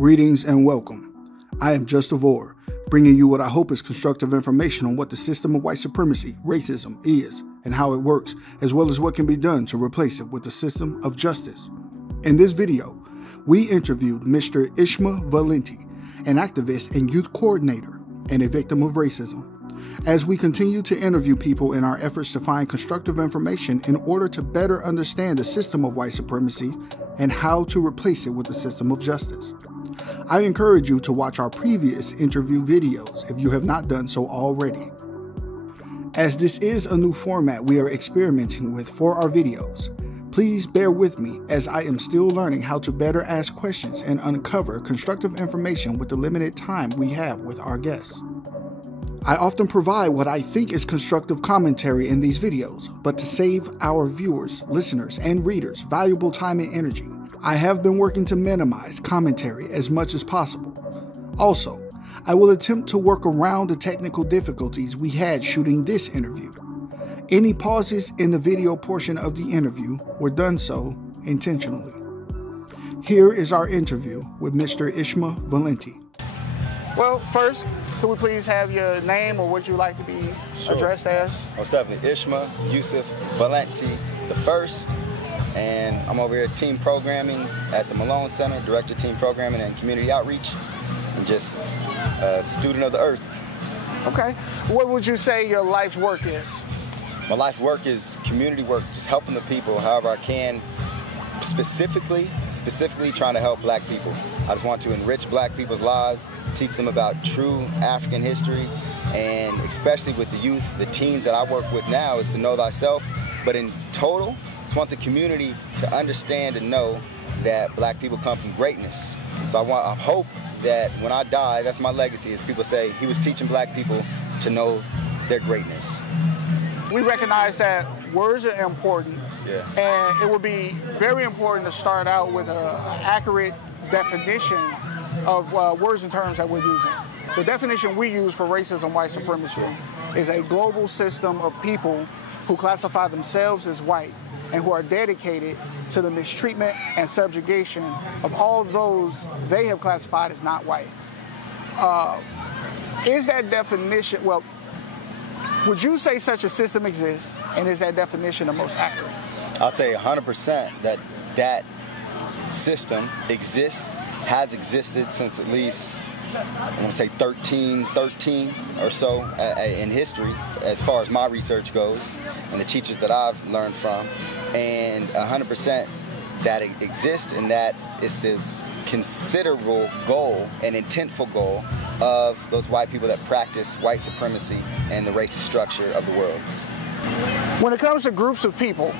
Greetings and welcome. I am JustaVOR, bringing you what I hope is constructive information on what the system of white supremacy, racism, is and how it works, as well as what can be done to replace it with the system of justice. In this video, we interviewed Mr. Ishma Valenti, an activist and youth coordinator and a victim of racism. As we continue to interview people in our efforts to find constructive information in order to better understand the system of white supremacy and how to replace it with the system of justice. I encourage you to watch our previous interview videos if you have not done so already. As this is a new format we are experimenting with for our videos, please bear with me as I am still learning how to better ask questions and uncover constructive information with the limited time we have with our guests. I often provide what I think is constructive commentary in these videos, but to save our viewers, listeners, and readers valuable time and energy, I have been working to minimize commentary as much as possible. Also, I will attempt to work around the technical difficulties we had shooting this interview. Any pauses in the video portion of the interview were done so intentionally. Here is our interview with Mr. Ishma Valenti. Well, first, could we please have your name or what you like to be addressed as? Most definitely, Ishma Yusuf Valenti the first, and I'm over here at team programming at the Malone Center, director of team programming and community outreach, and just a student of the earth. Okay. What would you say your life's work is? My life's work is community work, just helping the people however I can, specifically trying to help black people. I just want to enrich black people's lives, teach them about true African history, and especially with the youth, the teens that I work with now, is to know thyself. But in total, I just want the community to understand and know that black people come from greatness. So I hope that when I die, that's my legacy, is people say he was teaching black people to know their greatness. We recognize that words are important, and it would be very important to start out with an accurate definition of words and terms that we're using. The definition we use for racism, white supremacy, is a global system of people who classify themselves as white and who are dedicated to the mistreatment and subjugation of all those they have classified as not white. Is that definition, well, would you say such a system exists, and is that definition the most accurate? I'd say 100% that system exists, has existed since at least, I want to say 1313 or so in history, as far as my research goes, and the teachers that I've learned from, and 100% that it exists, and that is the considerable goal and intentful goal of those white people that practice white supremacy and the racist structure of the world. When it comes to groups of people,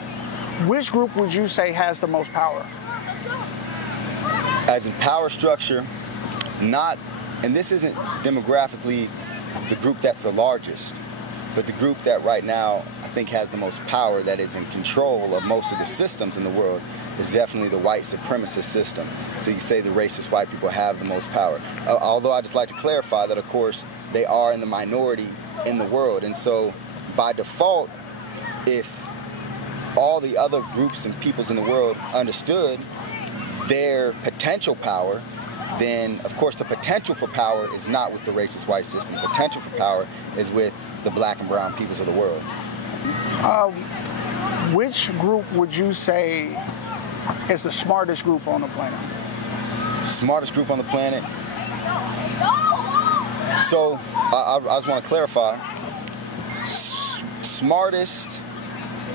which group would you say has the most power? As in power structure, not, and this isn't demographically the group that's the largest, but the group that right now I think has the most power, that is in control of most of the systems in the world, is definitely the white supremacist system. So you say the racist white people have the most power. Although I just like to clarify that, of course, they are in the minority in the world. And so by default, if all the other groups and peoples in the world understood their potential power, then of course the potential for power is not with the racist white system. The potential for power is with the black and brown peoples of the world. Which group would you say is the smartest group on the planet? Smartest group on the planet? So I just want to clarify. Smartest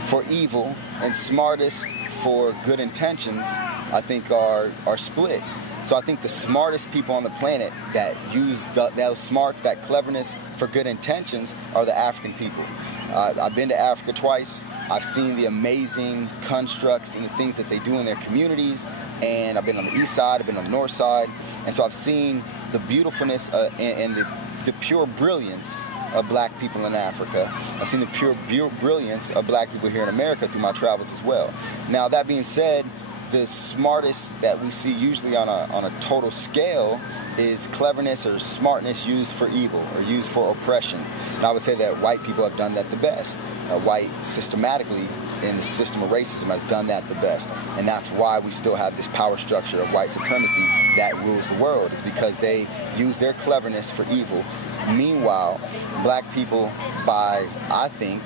for evil and smartest for good intentions, I think are split. So I think the smartest people on the planet that use those smarts, that cleverness for good intentions, are the African people. I've been to Africa twice. I've seen the amazing constructs and the things that they do in their communities, and I've been on the east side, I've been on the north side, and so I've seen the beautifulness and the pure brilliance of black people in Africa. I've seen the pure brilliance of black people here in America through my travels as well. Now, that being said, the smartest that we see usually on a total scale is cleverness or smartness used for evil or used for oppression. And I would say that white people have done that the best. White systematically in the system of racism has done that the best. And that's why we still have this power structure of white supremacy that rules the world, is because they use their cleverness for evil. Meanwhile, black people, by, I think,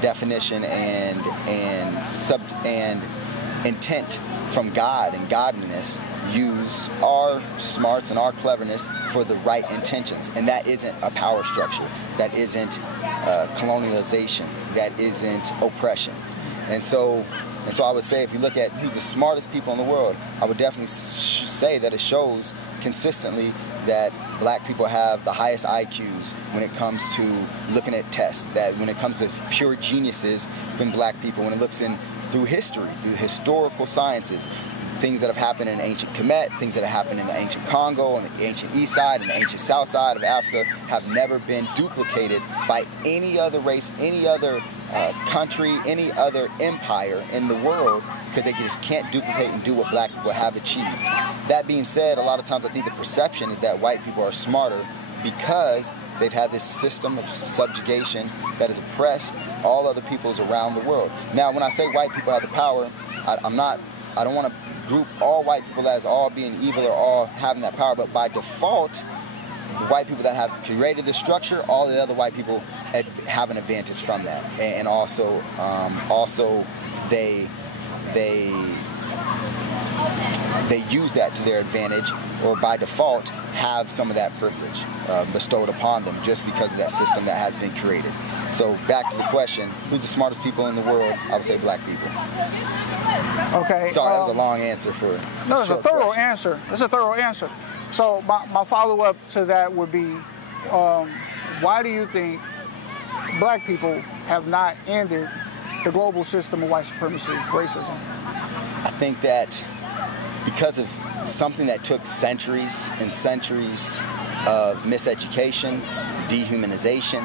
definition and intent from God and godliness, use our smarts and our cleverness for the right intentions. And that isn't a power structure. That isn't colonialization. That isn't oppression. And so I would say, if you look at who's the smartest people in the world, I would definitely say that it shows consistently that black people have the highest IQs when it comes to looking at tests. That when it comes to pure geniuses, it's been black people. When it looks through history, through historical sciences, things that have happened in ancient Kemet, things that have happened in the ancient Congo, and the ancient east side, and the ancient south side of Africa have never been duplicated by any other race, any other country, any other empire in the world, because they just can't duplicate and do what black people have achieved. That being said, a lot of times I think the perception is that white people are smarter because they've had this system of subjugation that has oppressed all other peoples around the world. Now, when I say white people have the power, I don't want to group all white people as all being evil or all having that power, but by default, the white people that have created the structure, all the other white people have an advantage from that, and also they use that to their advantage, or by default have some of that privilege bestowed upon them just because of that system that has been created. So back to the question, who's the smartest people in the world? I would say black people. Okay. Sorry, that was a long answer for no, it's a thorough answer. It's a thorough answer. So my follow-up to that would be, why do you think black people have not ended the global system of white supremacy, racism? I think that because of something that took centuries and centuries of miseducation, dehumanization,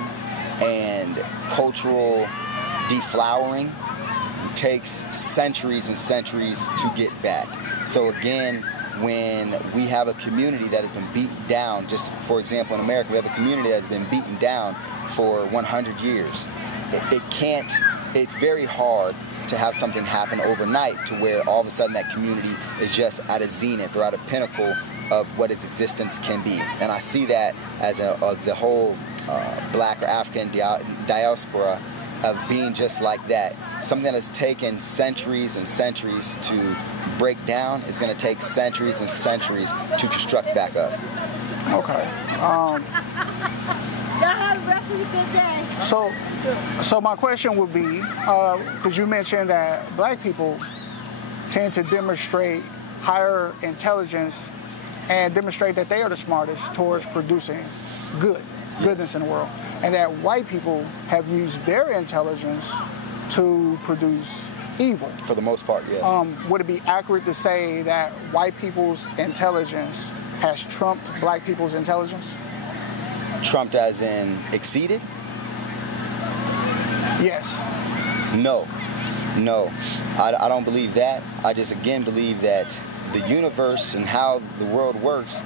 and cultural deflowering, it takes centuries and centuries to get back. So again, when we have a community that has been beaten down, just for example in America, we have a community that has been beaten down for 100 years. It's very hard to have something happen overnight to where all of a sudden that community is just at a zenith or at a pinnacle of what its existence can be. And I see that as the whole black or African diaspora of being just like that. Something that has taken centuries and centuries to break down is going to take centuries and centuries to construct back up. Okay. So my question would be, because you mentioned that black people tend to demonstrate higher intelligence and demonstrate that they are the smartest towards producing goodness in the world, and that white people have used their intelligence to produce evil. For the most part, yes. Would it be accurate to say that white people's intelligence has trumped black people's intelligence? Trumped as in exceeded? Yes. No. I don't believe that. I just again believe that the universe and how the world works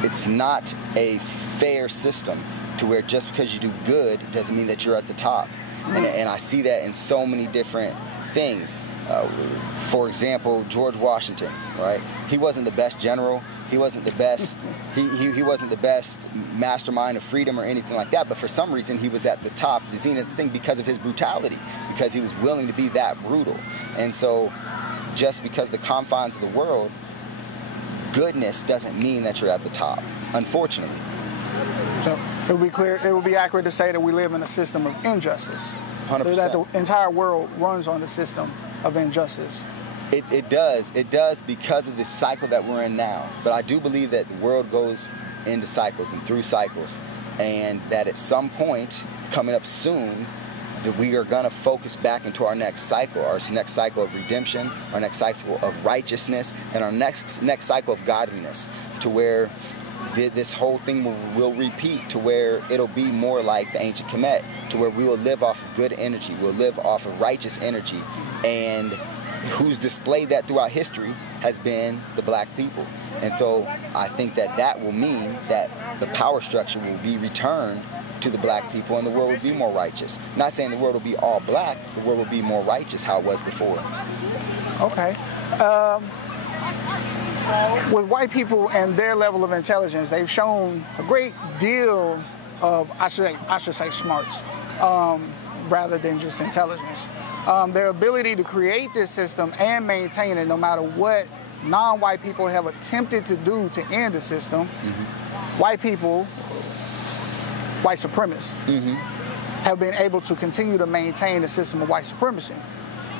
it's not a fair system to where just because you do good doesn't mean that you're at the top. And I see that in so many different things. For example, George Washington, right? He wasn't the best general. He wasn't the best. he wasn't the best mastermind of freedom or anything like that. But for some reason, he was at the top, the zenith thing, because of his brutality, because he was willing to be that brutal. And so, just because the confines of the world, goodness doesn't mean that you're at the top, unfortunately. So it would be clear, it would be accurate to say that we live in a system of injustice. 100%. That the entire world runs on the system of injustice. It does because of this cycle that we're in now. But I do believe that the world goes into cycles and through cycles, and that at some point, coming up soon, that we are going to focus back into our next cycle of redemption, our next cycle of righteousness, and our next cycle of godliness, to where this whole thing will repeat, to where it'll be more like the ancient Kemet, to where we will live off of good energy, we'll live off of righteous energy, and who's displayed that throughout history has been the black people. And so I think that will mean that the power structure will be returned to the black people, and the world would be more righteous. Not saying the world will be all black, the world will be more righteous how it was before. Okay. With white people and their level of intelligence, they've shown a great deal of, I should say smarts, rather than just intelligence. Their ability to create this system and maintain it no matter what non-white people have attempted to do to end the system. White people, white supremacists, have been able to continue to maintain the system of white supremacy.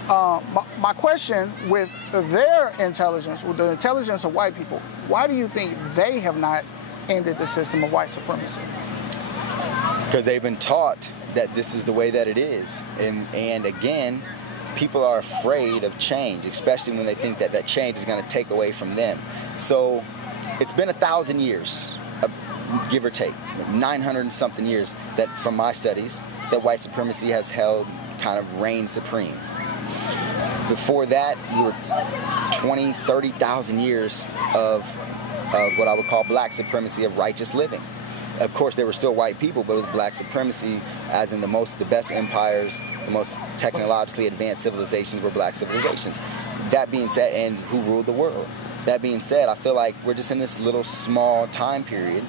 My question with their intelligence, with the intelligence of white people, why do you think they have not ended the system of white supremacy? Because they've been taught that this is the way that it is. And again, people are afraid of change, especially when they think that that change is going to take away from them. So it's been 1,000 years, give or take, 900 and something years, that from my studies, that white supremacy has held kind of reigned supreme. Before that, we were 20, 30,000 years of what I would call black supremacy, of righteous living. Of course, there were still white people, but it was black supremacy, as in the best empires, the most technologically advanced civilizations were black civilizations. That being said, and who ruled the world. That being said, I feel like we're just in this little small time period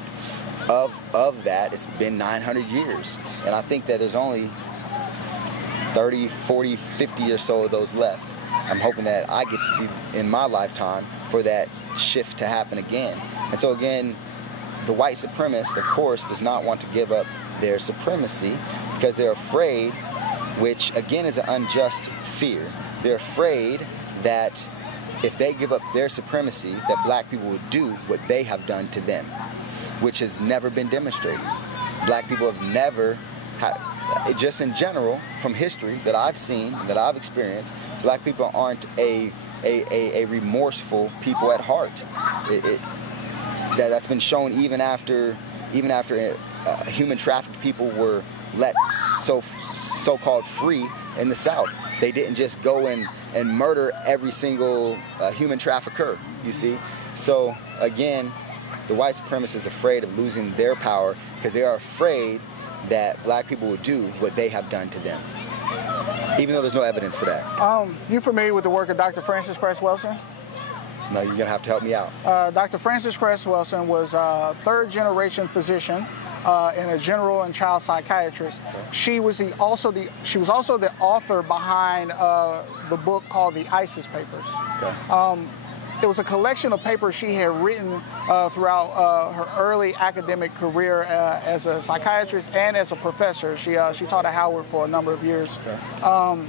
of that. It's been 900 years. And I think that there's only 30, 40, 50 or so of those left. I'm hoping that I get to see in my lifetime for that shift to happen again. And so again, the white supremacist, of course, does not want to give up their supremacy because they're afraid, which again is an unjust fear. They're afraid that if they give up their supremacy, that black people will do what they have done to them, which has never been demonstrated. Black people have never, just in general, from history that I've seen, that I've experienced, black people aren't a remorseful people at heart. That's been shown even after human trafficked people were let so-called free in the South. They didn't just go and murder every single human trafficker, you see. So again, the white supremacist is afraid of losing their power because they are afraid that black people will do what they have done to them, even though there's no evidence for that. You familiar with the work of Dr. Francis Cress Welsing? No, you're going to have to help me out. Dr. Francis Cress Welsing was a third-generation physician and a general and child psychiatrist. Okay. She was also the author behind the book called the ISIS Papers. Okay. It was a collection of papers she had written throughout her early academic career as a psychiatrist and as a professor. She taught at Howard for a number of years. Okay.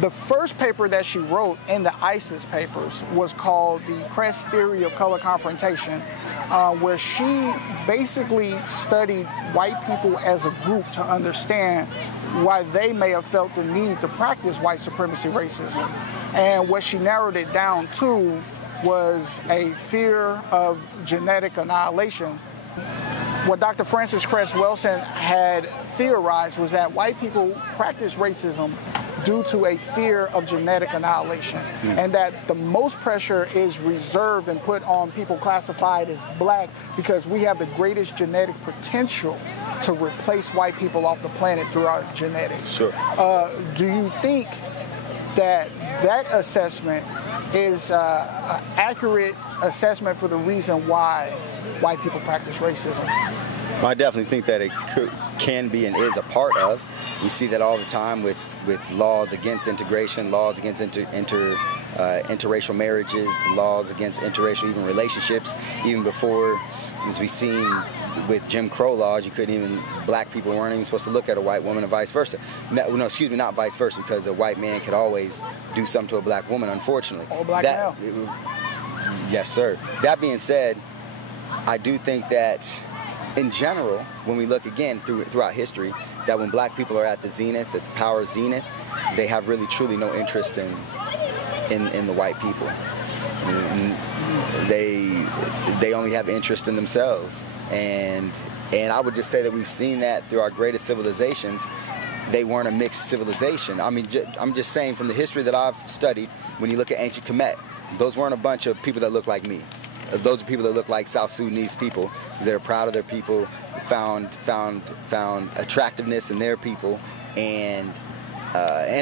The first paper that she wrote in the ISIS Papers was called The Cress Theory of Color Confrontation, where she basically studied white people as a group to understand why they may have felt the need to practice white supremacy racism. And what she narrowed it down to was a fear of genetic annihilation. What Dr. Francis Cress Welsing had theorized was that white people practice racism due to a fear of genetic annihilation, and that the most pressure is reserved and put on people classified as black because we have the greatest genetic potential to replace white people off the planet through our genetics. Sure. Do you think that that assessment is an accurate assessment for the reason why white people practice racism? I definitely think that it can be and is a part of. We see that all the time with laws against integration, laws against interracial marriages, laws against interracial even relationships. Even before, as we've seen with Jim Crow laws, black people weren't even supposed to look at a white woman and vice versa. No, excuse me, not vice versa, because a white man could always do something to a black woman, unfortunately. Or black male. Yes, sir. That being said, I do think that in general, when we look again throughout history, that when black people are at the zenith, at the power zenith, they have really truly no interest in the white people. They only have interest in themselves. And I would just say that we've seen that through our greatest civilizations. They weren't a mixed civilization. I mean, I'm just saying from the history that I've studied, when you look at ancient Kemet, those weren't a bunch of people that look like me. Those are people that look like South Sudanese people because they're proud of their people, found attractiveness in their people, and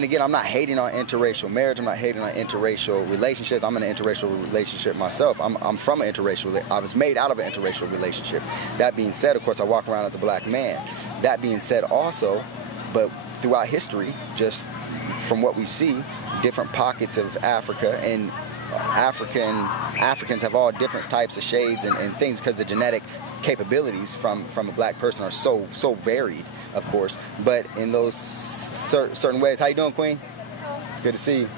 again, I'm not hating on interracial marriage. I'm not hating on interracial relationships. I'm in an interracial relationship myself. I'm from an interracial. I was made out of an interracial relationship. That being said, of course, I walk around as a black man. That being said, also, but throughout history, just from what we see, different pockets of Africa, and Africans have all different types of shades and things, because the genetic capabilities from a black person are so varied, of course. But in those certain ways, how you doing, Queen? It's good to see you.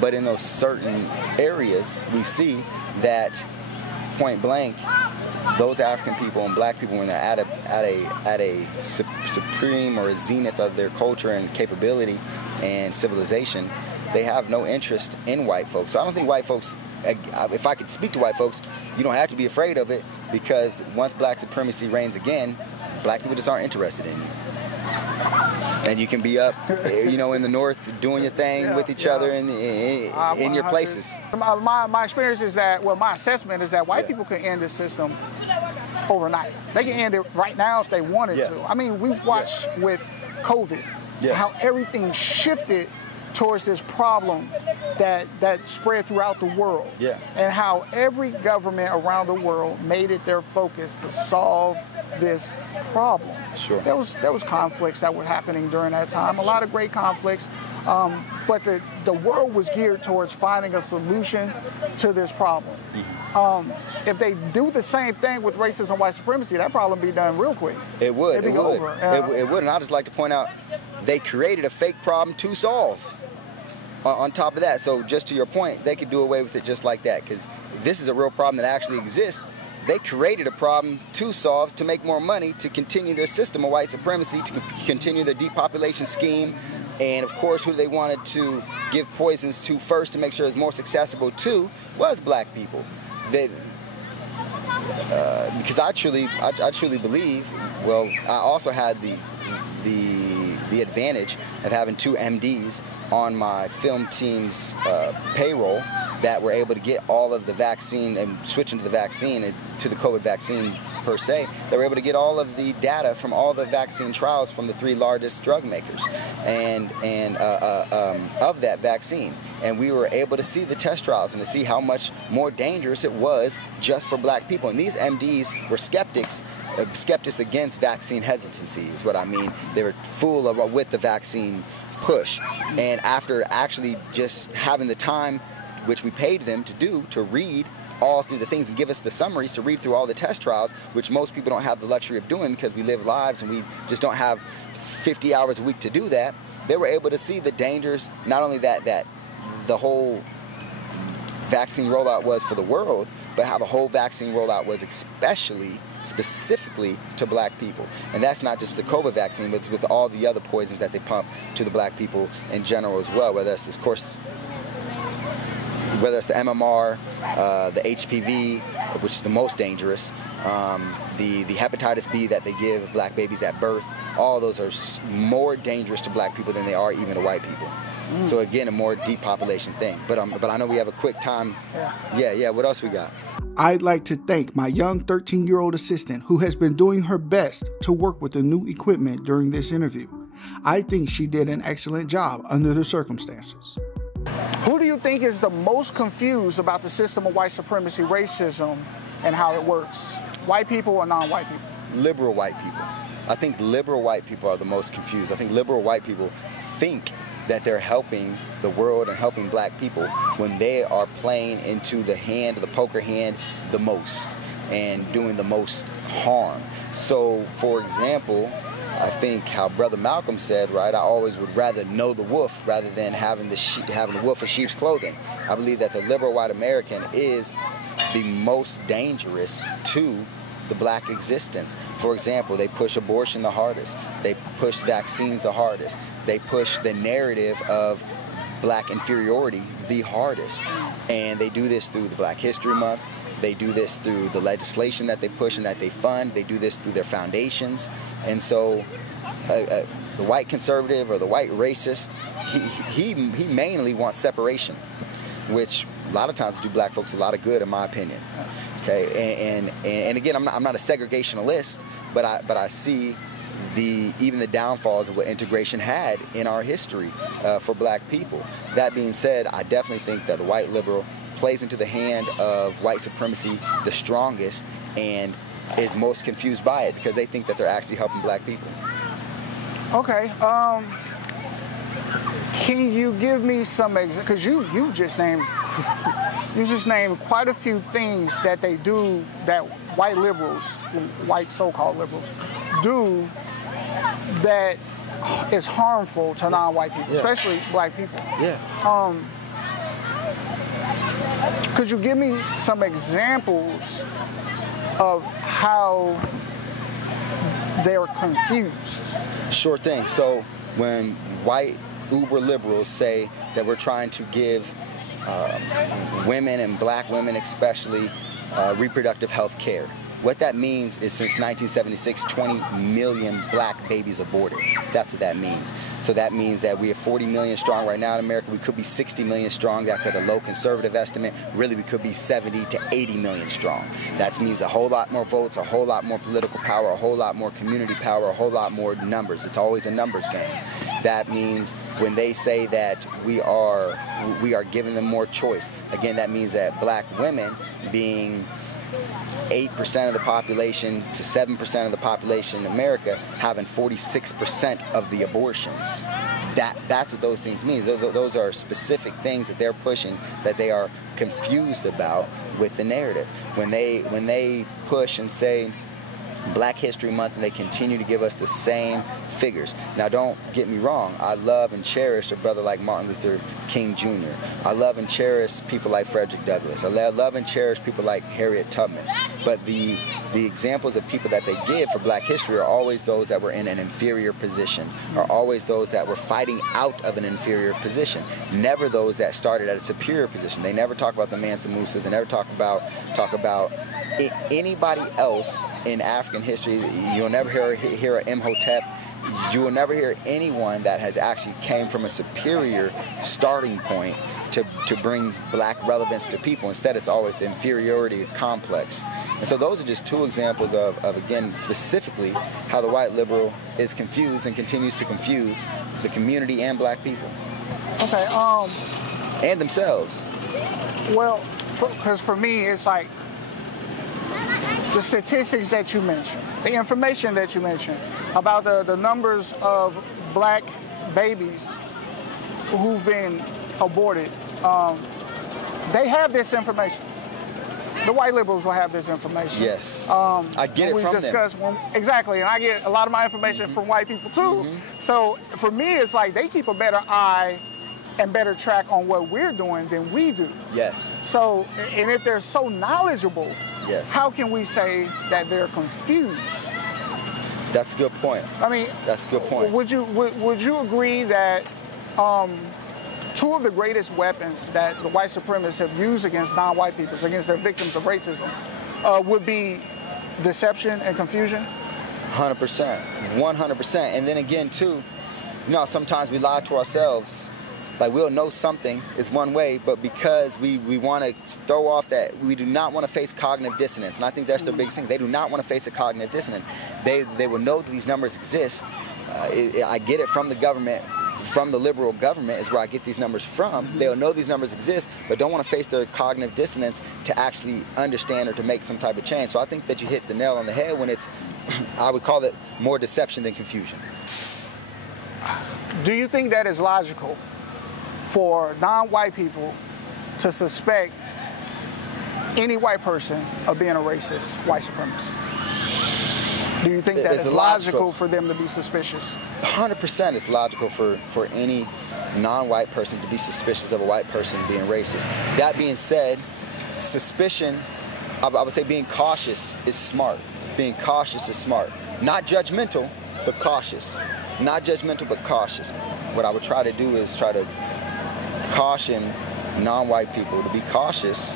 But in those certain areas, we see that point blank, those African people and black people, when they're at a supreme or a zenith of their culture and capability and civilization, they have no interest in white folks. So I don't think white folks, if I could speak to white folks, you don't have to be afraid of it, because once black supremacy reigns again, black people just aren't interested in you. And you can be up, you know, in the north doing your thing with each other in your places. My experience is that, well, my assessment is that white people can end this system overnight. They can end it right now if they wanted to. I mean, we watched with COVID how everything shifted towards this problem that spread throughout the world, and how every government around the world made it their focus to solve this problem. Sure. There was conflicts that were happening during that time, a lot of great conflicts, but the world was geared towards finding a solution to this problem. If they do the same thing with racism and white supremacy, that problem would be done real quick. It would. It'd be over. It would. And I'd just like to point out, they created a fake problem to solve. On top of that, so just to your point, they could do away with it just like that, because this is a real problem that actually exists. They created a problem to solve, to make more money, to continue their system of white supremacy, to continue their depopulation scheme, and of course who they wanted to give poisons to first to make sure it's most accessible to was black people. Because I truly believe, well, I also had the advantage of having 2 MDs on my film team's payroll that were able to get all of the vaccine and switch into the vaccine and to the COVID vaccine per se. They were able to get all of the data from all the vaccine trials from the 3 largest drug makers and of that vaccine. And we were able to see the test trials and to see how much more dangerous it was just for black people. And these MDs were skeptics against vaccine hesitancy is what I mean. They were fooled with the vaccine push. And after actually just having the time, which we paid them to do, to read all through the things and give us the summaries, to read through all the test trials, which most people don't have the luxury of doing because we live lives and we just don't have 50 hours a week to do that, they were able to see the dangers, not only that the whole vaccine rollout was for the world, but how the whole vaccine rollout was specifically to black people. And that's not just with the COVID vaccine, but it's with all the other poisons that they pump to the black people in general as well, whether it's, of course, whether it's the MMR, the HPV, which is the most dangerous, the hepatitis B that they give black babies at birth. All those are more dangerous to black people than they are even to white people. So again, a more depopulation thing. But I know we have a quick time. Yeah. What else we got? I'd like to thank my young 13-year-old assistant who has been doing her best to work with the new equipment during this interview. I think she did an excellent job under the circumstances. Who do you think is the most confused about the system of white supremacy, racism, and how it works? White people or non-white people? Liberal white people. I think liberal white people are the most confused. I think liberal white people think that they're helping the world and helping black people when they are playing into the poker hand the most and doing the most harm. So, for example, I think how Brother Malcolm said, right, I always would rather know the wolf rather than having the wolf in sheep's clothing. I believe that the liberal white American is the most dangerous to the black existence. For example, they push abortion the hardest. They push vaccines the hardest. They push the narrative of black inferiority the hardest. And they do this through the Black History Month. They do this through the legislation that they push and that they fund. They do this through their foundations. And so the white conservative or the white racist, he mainly wants separation, which a lot of times do black folks a lot of good, in my opinion. Okay, and again, I'm not a segregationalist, but I see even the downfalls of what integration had in our history for black people. That being said, I definitely think that the white liberal plays into the hand of white supremacy the strongest and is most confused by it because they think that they're actually helping black people. Okay. Can you give me some because you just named quite a few things that they do that white liberals, white so-called liberals, do that is harmful to non-white people, especially black people. Yeah. Could you give me some examples of how they're confused? Sure thing. So when white uber liberals say that we're trying to give women and black women especially reproductive health care, what that means is since 1976, 20 million black babies aborted. That's what that means. So that means that we are 40 million strong right now in America. We could be 60 million strong. That's at a low conservative estimate. Really, we could be 70 to 80 million strong. That means a whole lot more votes, a whole lot more political power, a whole lot more community power, a whole lot more numbers. It's always a numbers game. That means when they say that we are giving them more choice, again, that means that black women being 8% of the population to 7% of the population in America having 46% of the abortions. That's what those things mean. Those are specific things that they're pushing that they are confused about with the narrative. When they push and say Black History Month and they continue to give us the same figures. Now, don't get me wrong. I love and cherish a brother like Martin Luther King Jr. I love and cherish people like Frederick Douglass. I love and cherish people like Harriet Tubman. But the examples of people that they give for Black history are always those that were in an inferior position, are always those that were fighting out of an inferior position, never those that started at a superior position. They never talk about the Mansa Musas. They never talk about anybody else in African history. You'll never hear an Imhotep. You will never hear anyone that has actually came from a superior starting point to bring black relevance to people. Instead, it's always the inferiority complex. And so those are just two examples of again, specifically how the white liberal is confused and continues to confuse the community and black people. Okay. And themselves. Well, because for me, it's like the statistics that you mentioned, the information that you mentioned about the numbers of black babies who've been aborted, they have this information. The white liberals will have this information. Yes. I get it from them. Exactly, and I get a lot of my information from white people too. So for me, it's like they keep a better eye and better track on what we're doing than we do. Yes. So, and if they're so knowledgeable, yes, how can we say that they're confused? That's a good point. I mean, that's a good point. Would you agree that two of the greatest weapons that the white supremacists have used against non-white people, against their victims of racism, would be deception and confusion? 100%, 100%. And then again, too, you know, sometimes we lie to ourselves. Like, we'll know something is one way, but because we want to throw off that, we do not want to face cognitive dissonance. And I think that's the biggest thing. They do not want to face a cognitive dissonance. They will know that these numbers exist. I get it from the government, from the liberal government is where I get these numbers from. They'll know these numbers exist, but don't want to face their cognitive dissonance to actually understand or to make some type of change. So I think that you hit the nail on the head when it's, I would call it more deception than confusion. Do you think that is logical for non-white people to suspect any white person of being a racist white supremacist? Do you think that it's logical for them to be suspicious? 100% it's logical for any non-white person to be suspicious of a white person being racist. That being said, suspicion, I would say being cautious is smart. Being cautious is smart. Not judgmental, but cautious. Not judgmental, but cautious. What I would try to do is try to caution non-white people to be cautious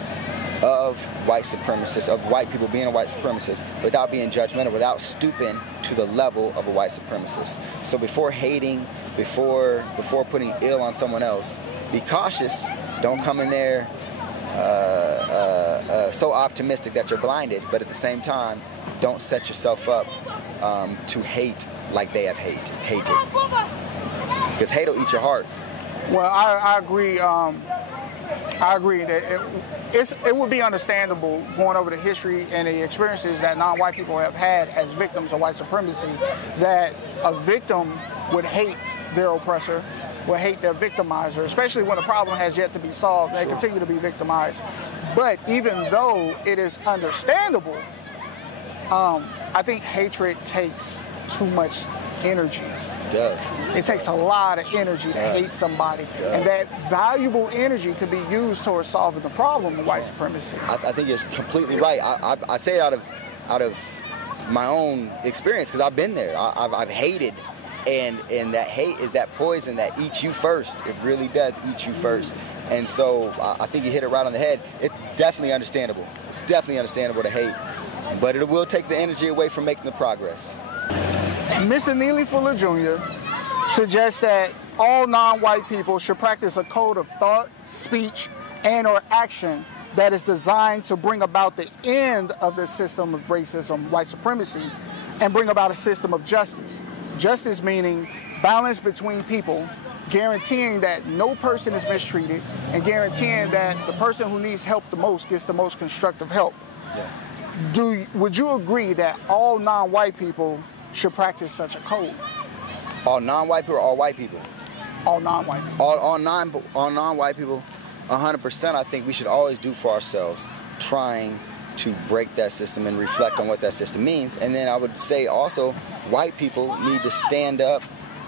of white supremacists, of white people being a white supremacist, without being judgmental, without stooping to the level of a white supremacist. So before hating, before putting ill on someone else, be cautious. Don't come in there so optimistic that you're blinded, but at the same time, don't set yourself up to hate like they have hated. Because hate will eat your heart. Well, I agree. I agree that it would be understandable going over the history and the experiences that non-white people have had as victims of white supremacy, that a victim would hate their oppressor, would hate their victimizer, especially when the problem has yet to be solved. They continue to be victimized. But even though it is understandable, I think hatred takes too much energy. It does. It takes a lot of energy to hate somebody. And that valuable energy could be used towards solving the problem of white supremacy. I think you're completely right. I say it out of my own experience, because I've been there. I've hated, and that hate is that poison that eats you first. It really does eat you first. And so I think you hit it right on the head. It's definitely understandable. It's definitely understandable to hate, but it will take the energy away from making the progress. Mr. Neely Fuller Jr. suggests that all non-white people should practice a code of thought, speech, and or action that is designed to bring about the end of the system of racism, white supremacy, and bring about a system of justice. Justice meaning balance between people, guaranteeing that no person is mistreated, and guaranteeing that the person who needs help the most gets the most constructive help. Yeah. Would you agree that all non-white people should practice such a code? All non-white people or all white people? All non-white people. All non-white people, 100%. I think we should always do for ourselves, trying to break that system and reflect on what that system means. And then I would say also, white people need to stand up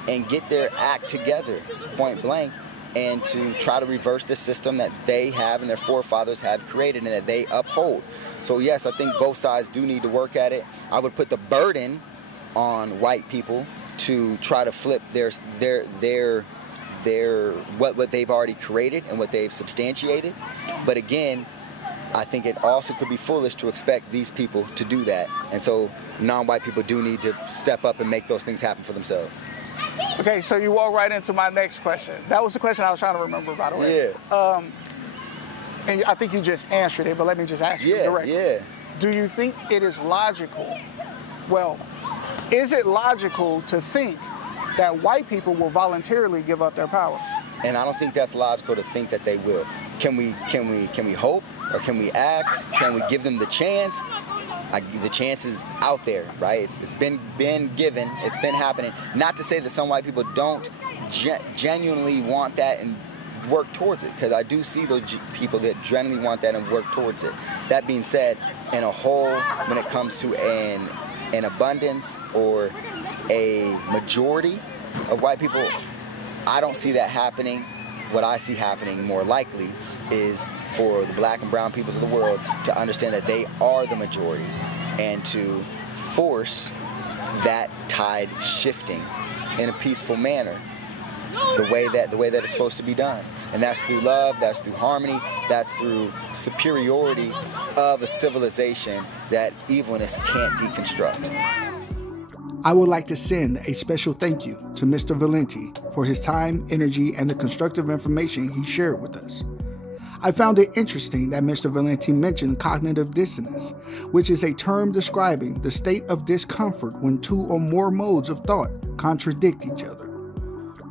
and get their act together, point blank, and to try to reverse the system that they have and their forefathers have created and that they uphold. So yes, I think both sides do need to work at it. I would put the burden on white people to try to flip what they've already created and what they've substantiated. But again, I think it also could be foolish to expect these people to do that. And so non-white people do need to step up and make those things happen for themselves. Okay, so you walk right into my next question. That was the question I was trying to remember, by the way. Yeah. And I think you just answered it, but let me just ask you directly. Yeah. Do you think it is logical? Well, is it logical to think that white people will voluntarily give up their power? And I don't think that's logical to think that they will. Can we hope, or can we ask? Can we give them the chance? The chance is out there, right? It's been given. It's been happening. Not to say that some white people don't genuinely want that and work towards it, because I do see those people that genuinely want that and work towards it. That being said, in a whole, when it comes to an abundance or a majority of white people, I don't see that happening. What I see happening more likely is for the black and brown peoples of the world to understand that they are the majority and to force that tide shifting in a peaceful manner, the way that it's supposed to be done. And that's through love, that's through harmony, that's through superiority of a civilization that evilness can't deconstruct. I would like to send a special thank you to Mr. Valenti for his time, energy, and the constructive information he shared with us. I found it interesting that Mr. Valenti mentioned cognitive dissonance, which is a term describing the state of discomfort when two or more modes of thought contradict each other.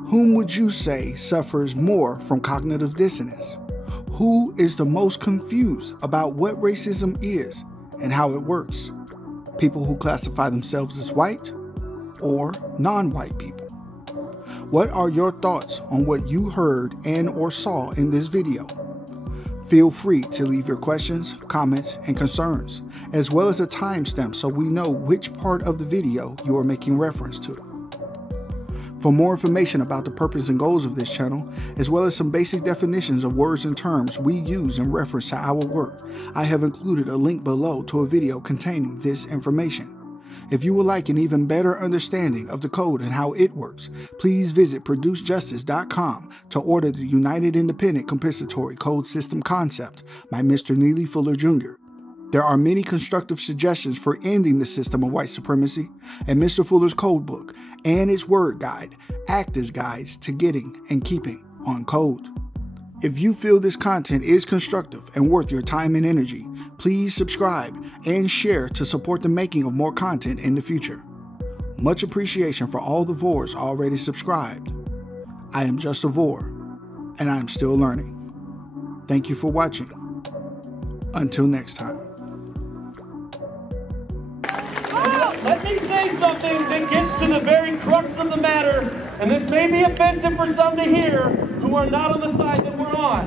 Whom would you say suffers more from cognitive dissonance? Who is the most confused about what racism is and how it works? People who classify themselves as white or non-white people? What are your thoughts on what you heard and or saw in this video? Feel free to leave your questions, comments, and concerns, as well as a timestamp so we know which part of the video you are making reference to. For more information about the purpose and goals of this channel, as well as some basic definitions of words and terms we use in reference to our work, I have included a link below to a video containing this information. If you would like an even better understanding of the code and how it works, please visit producejustice.com to order the United Independent Compensatory Code System Concept by Mr. Neely Fuller Jr. There are many constructive suggestions for ending the system of white supremacy, and Mr. Fuller's code book and its word guide act as guides to getting and keeping on code. If you feel this content is constructive and worth your time and energy, please subscribe and share to support the making of more content in the future. Much appreciation for all the VORs already subscribed. I am JustaVOR, and I am still learning. Thank you for watching. Until next time. Let me say something that gets to the very crux of the matter, and this may be offensive for some to hear who are not on the side that we're on.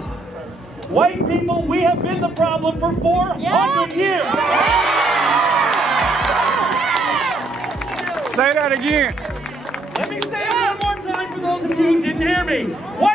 White people, we have been the problem for 400 years. Say that again. Let me say it one more time for those of you who didn't hear me. White